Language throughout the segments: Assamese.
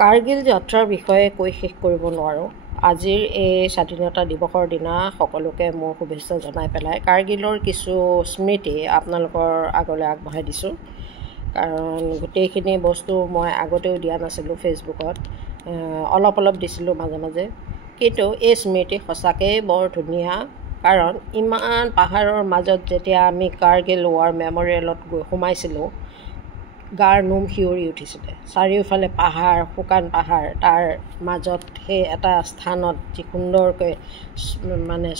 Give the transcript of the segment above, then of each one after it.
কাৰ্গিল যাত্ৰাৰ বিষয়ে কৈ শেষ কৰিব নোৱাৰোঁ। আজিৰ এই স্বাধীনতা দিৱসৰ দিনা সকলোকে মোৰ শুভেচ্ছা জনাই পেলাই কাৰ্গিলৰ কিছু স্মৃতি আপোনালোকৰ আগলৈ আগবঢ়াই দিছোঁ। কাৰণ গোটেইখিনি বস্তু মই আগতেও দিয়া নাছিলোঁ ফেচবুকত, অলপ অলপ দিছিলোঁ মাজে মাজে। কিন্তু এই স্মৃতি সঁচাকৈয়ে বৰ ধুনীয়া। কাৰণ ইমান পাহাৰৰ মাজত যেতিয়া আমি কাৰ্গিল ৱাৰ মেমৰিয়েলত গৈ সোমাইছিলোঁ, গাৰ নোম শিয়ৰি উঠিছিলে। চাৰিওফালে পাহাৰ, শুকান পাহাৰ, তাৰ মাজত সেই এটা স্থানত যি সুন্দৰকৈ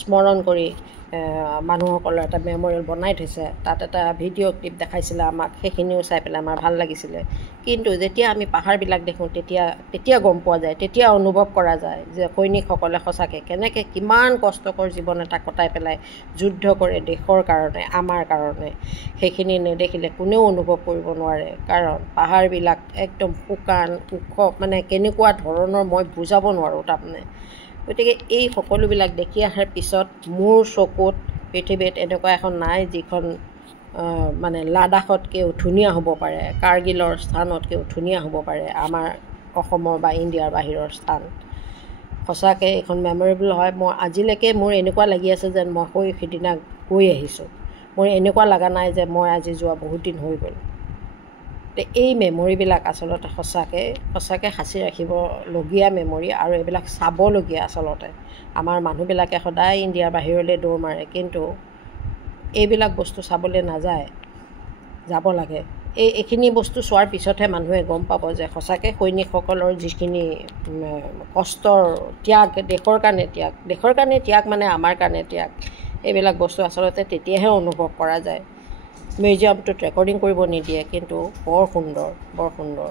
স্মৰণ কৰি মানুহসকলে এটা মেমৰিয়েল বনাই থৈছে, তাত এটা ভিডিঅ' ক্লিপ দেখাইছিলে আমাক, সেইখিনিও চাই পেলাই আমাৰ ভাল লাগিছিলে। কিন্তু যেতিয়া আমি পাহাৰবিলাক দেখোঁ তেতিয়া গম পোৱা যায়, তেতিয়া অনুভৱ কৰা যায় যে সৈনিকসকলে সঁচাকৈ কেনেকৈ কিমান কষ্টকৰ জীৱন এটা কটাই পেলাই যুদ্ধ কৰে দেশৰ কাৰণে, আমাৰ কাৰণে। সেইখিনি নেদেখিলে কোনেও অনুভৱ কৰিব নোৱাৰে। কাৰণ পাহাৰবিলাক একদম শুকান, ওখ, কেনেকুৱা ধৰণৰ মই বুজাব নোৱাৰোঁ তাৰমানে। গতিকে এই সকলোবিলাক দেখি অহাৰ পিছত মোৰ চকুত পৃথিৱীত এনেকুৱা এখন নাই যিখন লাডাখতকৈও ধুনীয়া হ'ব পাৰে, কাৰ্গিলৰ স্থানতকৈও ধুনীয়া হ'ব পাৰে আমাৰ অসমৰ বা ইণ্ডিয়াৰ বাহিৰৰ স্থান। সঁচাকৈ এইখন মেমৰেবল হয়। মই আজিলৈকে মোৰ এনেকুৱা লাগি আছে যেন মই সিদিনা গৈ আহিছোঁ। মোৰ এনেকুৱা লগা নাই যে মই আজি যোৱা বহুত দিন হৈ গ'ল। এই মেমৰিবিলাক আচলতে সঁচাকৈ সাঁচি ৰাখিবলগীয়া মেমৰি, আৰু এইবিলাক চাবলগীয়া। আচলতে আমাৰ মানুহবিলাকে সদায় ইণ্ডিয়াৰ বাহিৰলৈ দৌৰ মাৰে, কিন্তু এইবিলাক বস্তু চাবলৈ নাযায়, যাব লাগে। এইখিনি বস্তু চোৱাৰ পিছতহে মানুহে গম পাব যে সঁচাকৈ সৈনিকসকলৰ যিখিনি কষ্টৰ ত্যাগ, দেশৰ কাৰণে ত্যাগ মানে আমাৰ কাৰণে ত্যাগ, এইবিলাক বস্তু আচলতে তেতিয়াহে অনুভৱ কৰা যায়। মিউজিয়ামটোত ৰেকৰ্ডিং কৰিব নিদিয়ে, কিন্তু বৰ সুন্দৰ।